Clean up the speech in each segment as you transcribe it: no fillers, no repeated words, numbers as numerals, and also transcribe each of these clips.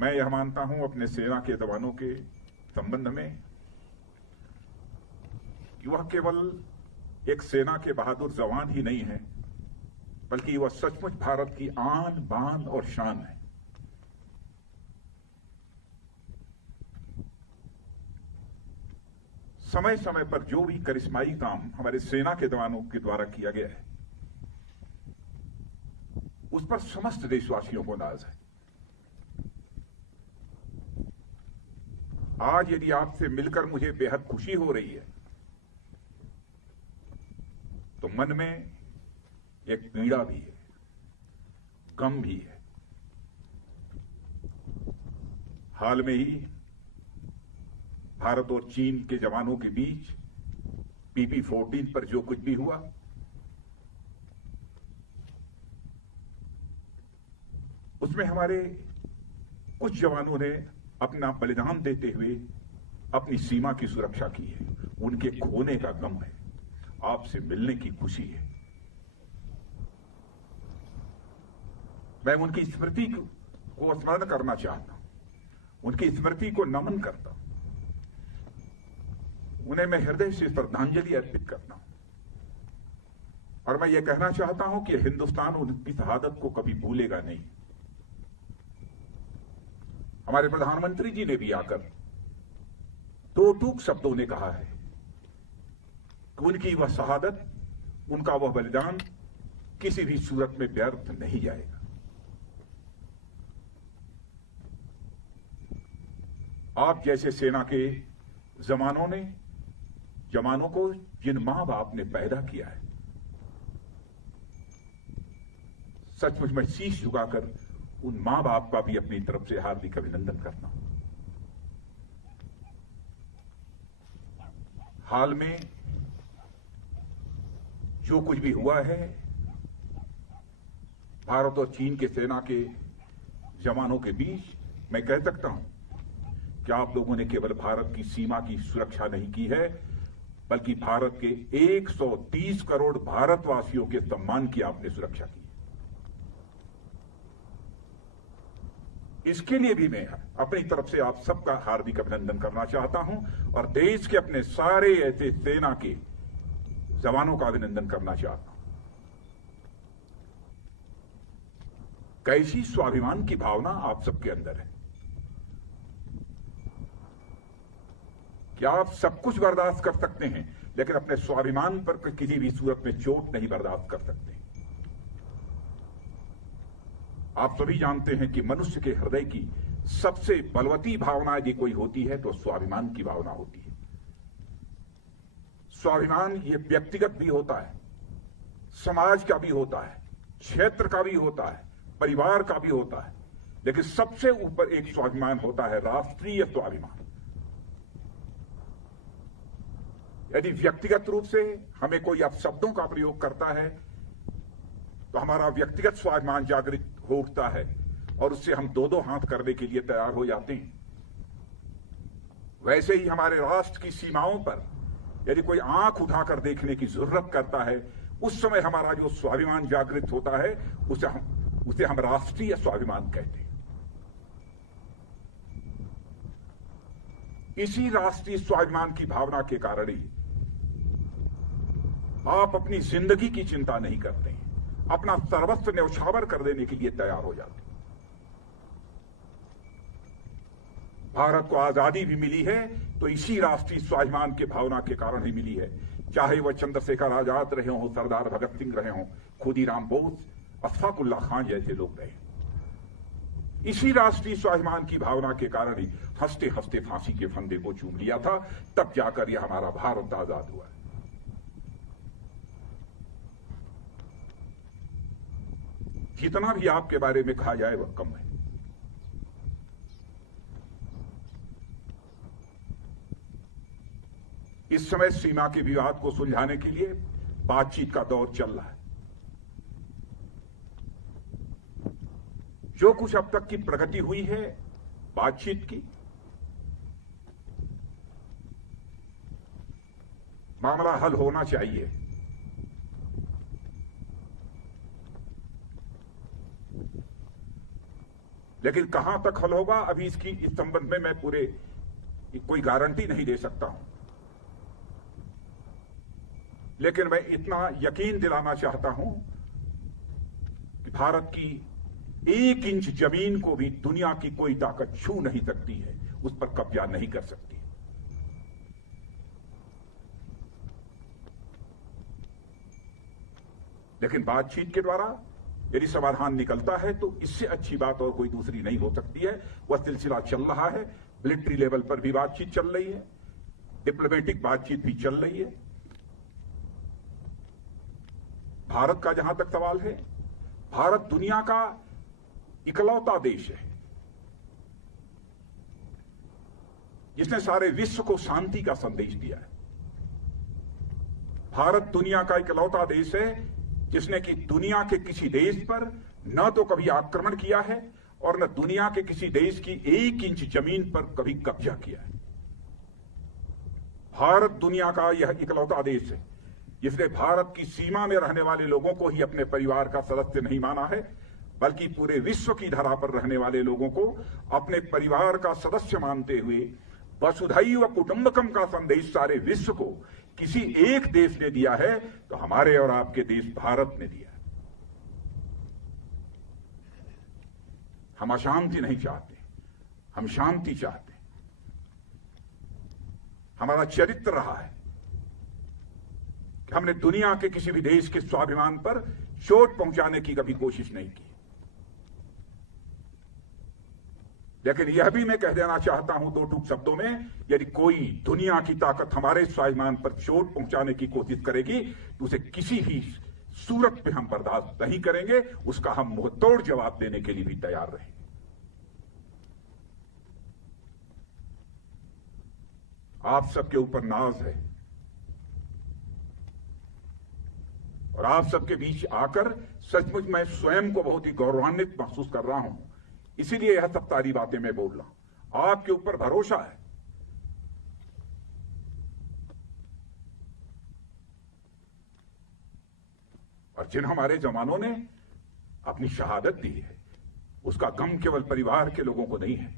मैं यह मानता हूं अपने सेना के जवानों के संबंध में कि वह केवल एक सेना के बहादुर जवान ही नहीं है, बल्कि वह सचमुच भारत की आन बान और शान है। समय समय पर जो भी करिश्माई काम हमारे सेना के जवानों के द्वारा किया गया है, उस पर समस्त देशवासियों को नाज है। आज यदि आपसे मिलकर मुझे बेहद खुशी हो रही है, तो मन में एक पीड़ा भी है, गम भी है। हाल में ही भारत और चीन के जवानों के बीच PP-14 पर जो कुछ भी हुआ, उसमें हमारे कुछ जवानों ने अपना बलिदान देते हुए अपनी सीमा की सुरक्षा की है। उनके खोने का गम है, आपसे मिलने की खुशी है। मैं उनकी स्मृति को स्मरण करना चाहता हूं, उनकी स्मृति को नमन करता हूं, उन्हें मैं हृदय से श्रद्धांजलि अर्पित करता हूं। और मैं ये कहना चाहता हूं कि हिंदुस्तान उनकी शहादत को कभी भूलेगा नहीं। हमारे प्रधानमंत्री जी ने भी आकर दो टूक शब्दों ने कहा है कि उनकी वह शहादत, उनका वह बलिदान किसी भी सूरत में व्यर्थ नहीं जाएगा। आप जैसे सेना के जवानों को जिन मां बाप ने पैदा किया है, सचमुच मैं शीश झुकाकर उन मां बाप का भी अपनी तरफ से हार्दिक अभिनंदन करता हूं। हाल में जो कुछ भी हुआ है, भारत और चीन के सेना के जवानों के बीच, मैं कह सकता हूं कि आप लोगों ने केवल भारत की सीमा की सुरक्षा नहीं की है, बल्कि भारत के 130 करोड़ भारतवासियों के सम्मान की आपने सुरक्षा की। इसके लिए भी मैं अपनी तरफ से आप सबका हार्दिक अभिनंदन करना चाहता हूं और देश के अपने सारे ऐसे सेना के जवानों का अभिनंदन करना चाहता हूं। कैसी स्वाभिमान की भावना आप सबके अंदर है। क्या आप सब कुछ बर्दाश्त कर सकते हैं, लेकिन अपने स्वाभिमान पर किसी भी सूरत में चोट नहीं बर्दाश्त कर सकते। आप सभी जानते हैं कि मनुष्य के हृदय की सबसे बलवती भावना यदि कोई होती है तो स्वाभिमान की भावना होती है। स्वाभिमान ये व्यक्तिगत भी होता है, समाज का भी होता है, क्षेत्र का भी होता है, परिवार का भी होता है, लेकिन सबसे ऊपर एक स्वाभिमान होता है, राष्ट्रीय स्वाभिमान। यदि व्यक्तिगत रूप से हमें कोई अपशब्दों का प्रयोग करता है तो हमारा व्यक्तिगत स्वाभिमान जागृत हो उठता है और उससे हम दो हाथ करने के लिए तैयार हो जाते हैं। वैसे ही हमारे राष्ट्र की सीमाओं पर यदि कोई आंख उठाकर देखने की जरूरत करता है, उस समय हमारा जो स्वाभिमान जागृत होता है उसे हम राष्ट्रीय स्वाभिमान कहते हैं। इसी राष्ट्रीय स्वाभिमान की भावना के कारण ही आप अपनी जिंदगी की चिंता नहीं करते हैं, अपना सर्वस्व न्यौछावर कर देने के लिए तैयार हो जाते हैं। भारत को आजादी भी मिली है तो इसी राष्ट्रीय स्वाभिमान के भावना के कारण ही मिली है। चाहे वह चंद्रशेखर आजाद रहे हों, सरदार भगत सिंह रहे हों, खुदीराम बोस, अशफाक उल्लाह खान जैसे लोग रहे। इसी राष्ट्रीय स्वाभिमान की भावना के कारण ही हंसते हंसते फांसी के फंदे को चूम लिया था, तब जाकर यह हमारा भारत आजाद हुआ। जितना भी आपके बारे में कहा जाए वह कम है। इस समय सीमा के विवाद को सुलझाने के लिए बातचीत का दौर चल रहा है। जो कुछ अब तक की प्रगति हुई है बातचीत की, मामला हल होना चाहिए। लेकिन कहां तक हल होगा अभी इस संबंध में मैं कोई गारंटी नहीं दे सकता हूं। लेकिन मैं इतना यकीन दिलाना चाहता हूं कि भारत की 1 इंच जमीन को भी दुनिया की कोई ताकत छू नहीं सकती है, उस पर कब्जा नहीं कर सकती। लेकिन बातचीत के द्वारा यदि समाधान निकलता है तो इससे अच्छी बात और कोई दूसरी नहीं हो सकती है। वह सिलसिला चल रहा है, मिलिट्री लेवल पर भी बातचीत चल रही है, डिप्लोमेटिक बातचीत भी चल रही है। भारत का जहां तक सवाल है, भारत दुनिया का इकलौता देश है जिसने सारे विश्व को शांति का संदेश दिया है। भारत दुनिया का इकलौता देश है जिसने कि दुनिया के किसी देश पर न तो कभी आक्रमण किया है और न दुनिया के किसी देश की 1 इंच जमीन पर कभी कब्जा किया है। भारत दुनिया का यह इकलौता देश है जिसने भारत की सीमा में रहने वाले लोगों को ही अपने परिवार का सदस्य नहीं माना है, बल्कि पूरे विश्व की धरा पर रहने वाले लोगों को अपने परिवार का सदस्य मानते हुए वसुधैव कुटुंबकम का संदेश सारे विश्व को किसी एक देश ने दिया है तो हमारे और आपके देश भारत ने दिया। हम अशांति नहीं चाहते, हम शांति चाहते। हमारा चरित्र रहा है कि हमने दुनिया के किसी भी देश के स्वाभिमान पर चोट पहुंचाने की कभी कोशिश नहीं की। लेकिन यह भी मैं कह देना चाहता हूं 2 टूक शब्दों में, यदि कोई दुनिया की ताकत हमारे स्वाभिमान पर चोट पहुंचाने की कोशिश करेगी तो उसे किसी भी सूरत पे हम बर्दाश्त नहीं करेंगे, उसका हम मुंहतोड़ जवाब देने के लिए भी तैयार रहेंगे। आप सबके ऊपर नाज है और आप सबके बीच आकर सचमुच मैं स्वयं को बहुत ही गौरवान्वित महसूस कर रहा हूं। इसीलिए यह सब सारी बातें मैं बोल रहा हूं। आपके ऊपर भरोसा है। और जिन हमारे जवानों ने अपनी शहादत दी है उसका गम केवल परिवार के लोगों को नहीं है,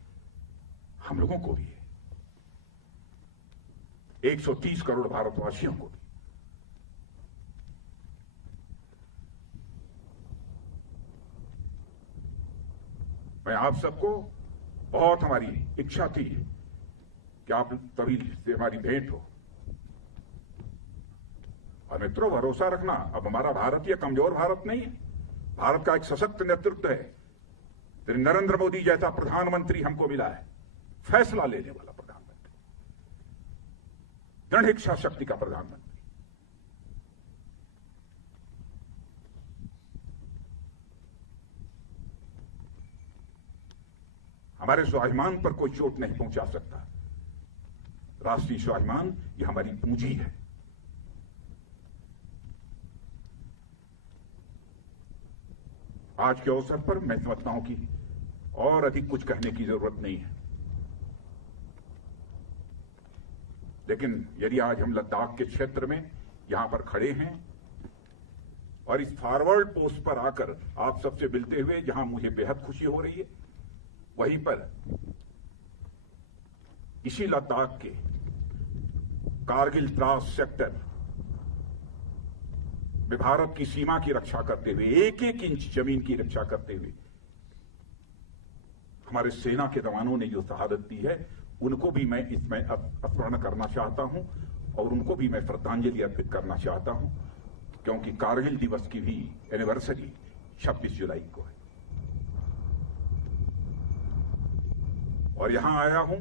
हम लोगों को भी है, 130 करोड़ भारतवासियों को भी। मैं आप सबको बहुत हमारी इच्छा थी कि आप तभी से हमारी भेंट हो। और मित्रों, भरोसा रखना, अब हमारा भारत ये कमजोर भारत नहीं है। भारत का एक सशक्त नेतृत्व है। नरेंद्र मोदी जैसा प्रधानमंत्री हमको मिला है, फैसला लेने वाला प्रधानमंत्री, दृढ़ इच्छा शक्ति का प्रधानमंत्री। हमारे स्वाभिमान पर कोई चोट नहीं पहुंचा सकता। राष्ट्रीय स्वाभिमान ये हमारी पूंजी है। आज के अवसर पर मैं समझता हूं कि और अधिक कुछ कहने की जरूरत नहीं है। लेकिन यदि आज हम लद्दाख के क्षेत्र में यहां पर खड़े हैं और इस फॉरवर्ड पोस्ट पर आकर आप सबसे मिलते हुए जहां मुझे बेहद खुशी हो रही है, वहीं पर इसी लद्दाख के कारगिल द्रास सेक्टर में भारत की सीमा की रक्षा करते हुए, 1-1 इंच जमीन की रक्षा करते हुए हमारे सेना के जवानों ने जो शहादत दी है, उनको भी मैं इसमें स्मरण करना चाहता हूं और उनको भी मैं श्रद्धांजलि अर्पित करना चाहता हूं, क्योंकि कारगिल दिवस की भी एनिवर्सरी 26 जुलाई को है। और यहां आया हूं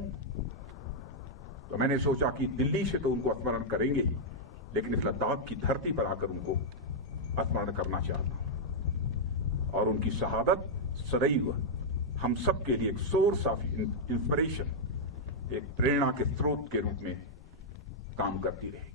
तो मैंने सोचा कि दिल्ली से तो उनको स्मरण करेंगे ही, लेकिन इस लद्दाख की धरती पर आकर उनको स्मरण करना चाहता हूं। और उनकी शहादत सदैव हम सब के लिए एक सोर्स ऑफ इंस्पिरेशन, एक प्रेरणा के स्रोत के रूप में काम करती रहेगी।